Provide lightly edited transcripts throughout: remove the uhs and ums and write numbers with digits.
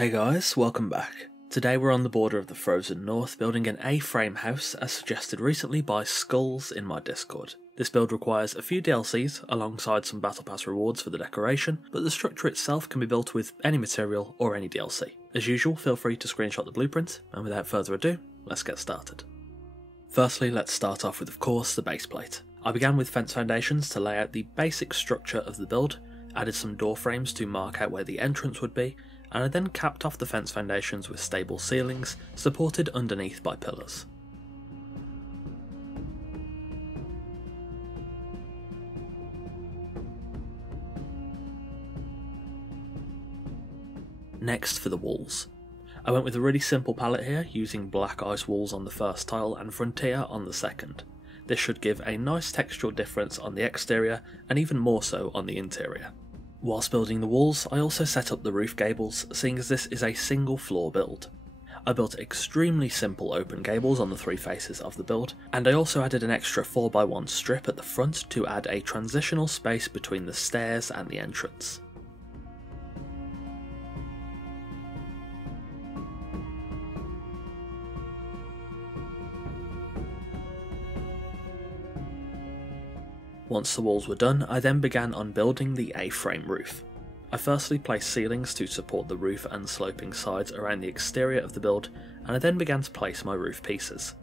Hey guys, welcome back. Today we're on the border of the frozen north building an A-frame house as suggested recently by Skulls in my Discord. This build requires a few DLCs alongside some Battle Pass rewards for the decoration, but the structure itself can be built with any material or any DLC. As usual, feel free to screenshot the blueprint, and without further ado, let's get started. Firstly, let's start off with, of course, the base plate. I began with fence foundations to lay out the basic structure of the build, added some door frames to mark out where the entrance would be, and I then capped off the fence foundations with stable ceilings, supported underneath by pillars. Next for the walls. I went with a really simple palette here, using black ice walls on the first tile and frontier on the second. This should give a nice textural difference on the exterior, and even more so on the interior. Whilst building the walls, I also set up the roof gables, seeing as this is a single floor build. I built extremely simple open gables on the three faces of the build, and I also added an extra 4x1 strip at the front to add a transitional space between the stairs and the entrance. Once the walls were done, I then began on building the A-frame roof. I firstly placed ceilings to support the roof and sloping sides around the exterior of the build, and I then began to place my roof pieces.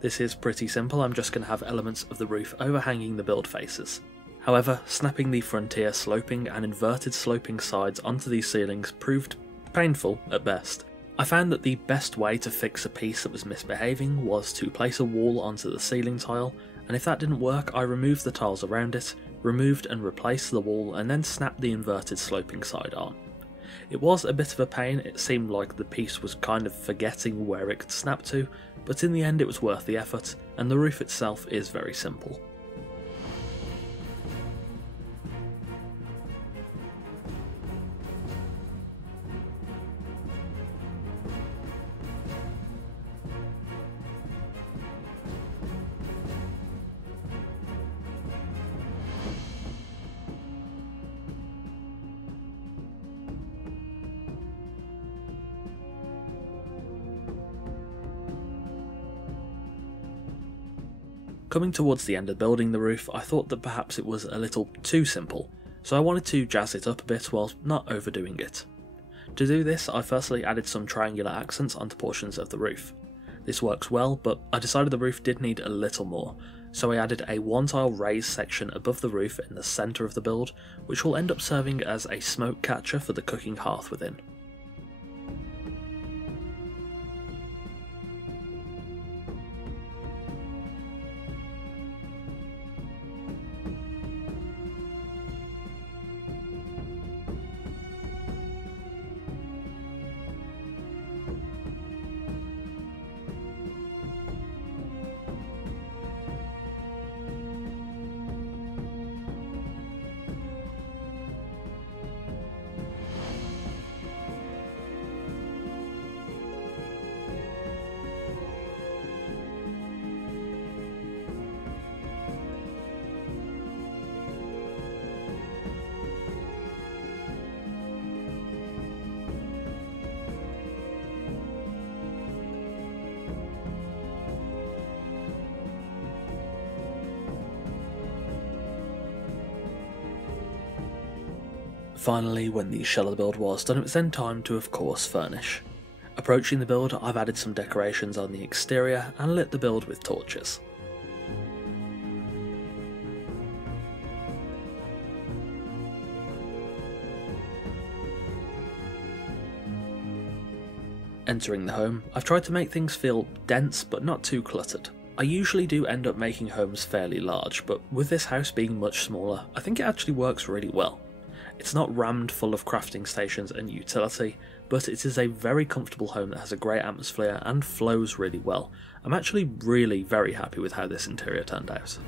This is pretty simple, I'm just going to have elements of the roof overhanging the build faces. However, snapping the frontier sloping and inverted sloping sides onto these ceilings proved painful at best. I found that the best way to fix a piece that was misbehaving was to place a wall onto the ceiling tile, and if that didn't work, I removed the tiles around it, removed and replaced the wall, and then snapped the inverted sloping side on. It was a bit of a pain, it seemed like the piece was kind of forgetting where it could snap to, but in the end it was worth the effort, and the roof itself is very simple. Coming towards the end of building the roof, I thought that perhaps it was a little too simple, so I wanted to jazz it up a bit while not overdoing it. To do this, I firstly added some triangular accents onto portions of the roof. This works well, but I decided the roof did need a little more, so I added a one-tile raised section above the roof in the centre of the build, which will end up serving as a smoke catcher for the cooking hearth within. Finally, when the shell of the build was done, it was then time to, of course, furnish. Approaching the build, I've added some decorations on the exterior and lit the build with torches. Entering the home, I've tried to make things feel dense but not too cluttered. I usually do end up making homes fairly large, but with this house being much smaller, I think it actually works really well. It's not rammed full of crafting stations and utility, but it is a very comfortable home that has a great atmosphere and flows really well. I'm actually really very happy with how this interior turned out.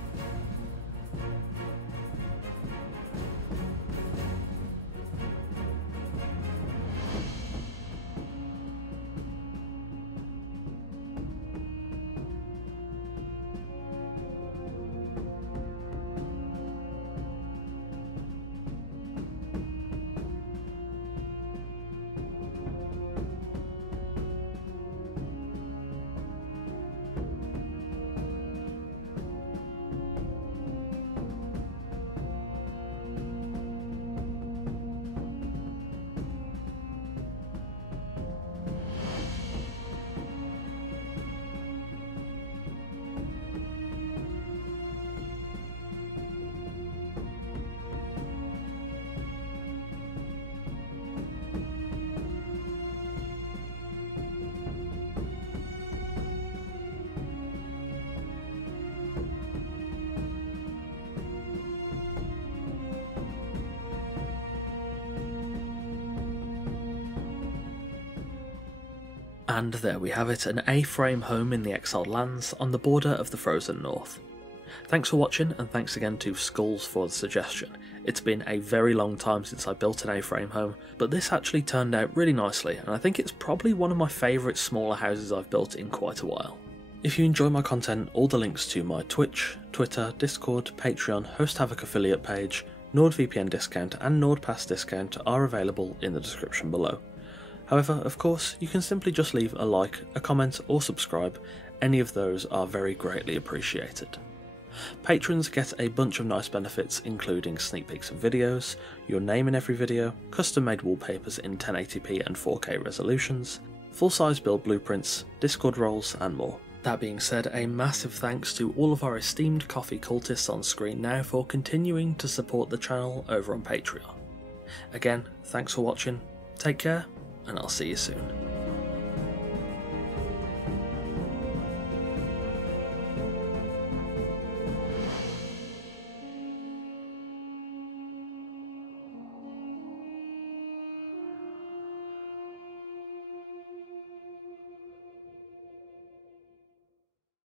And there we have it, an A-frame home in the exiled lands on the border of the frozen north. Thanks for watching, and thanks again to Skulls for the suggestion. It's been a very long time since I built an A-frame home, but this actually turned out really nicely, and I think it's probably one of my favourite smaller houses I've built in quite a while. If you enjoy my content, all the links to my Twitch, Twitter, Discord, Patreon, Host Havoc affiliate page, NordVPN discount and NordPass discount are available in the description below. However, of course, you can simply just leave a like, a comment or subscribe. Any of those are very greatly appreciated. Patrons get a bunch of nice benefits, including sneak peeks of videos, your name in every video, custom made wallpapers in 1080p and 4K resolutions, full-size build blueprints, Discord roles and more. That being said, a massive thanks to all of our esteemed coffee cultists on screen now for continuing to support the channel over on Patreon. Again, thanks for watching, take care, and I'll see you soon.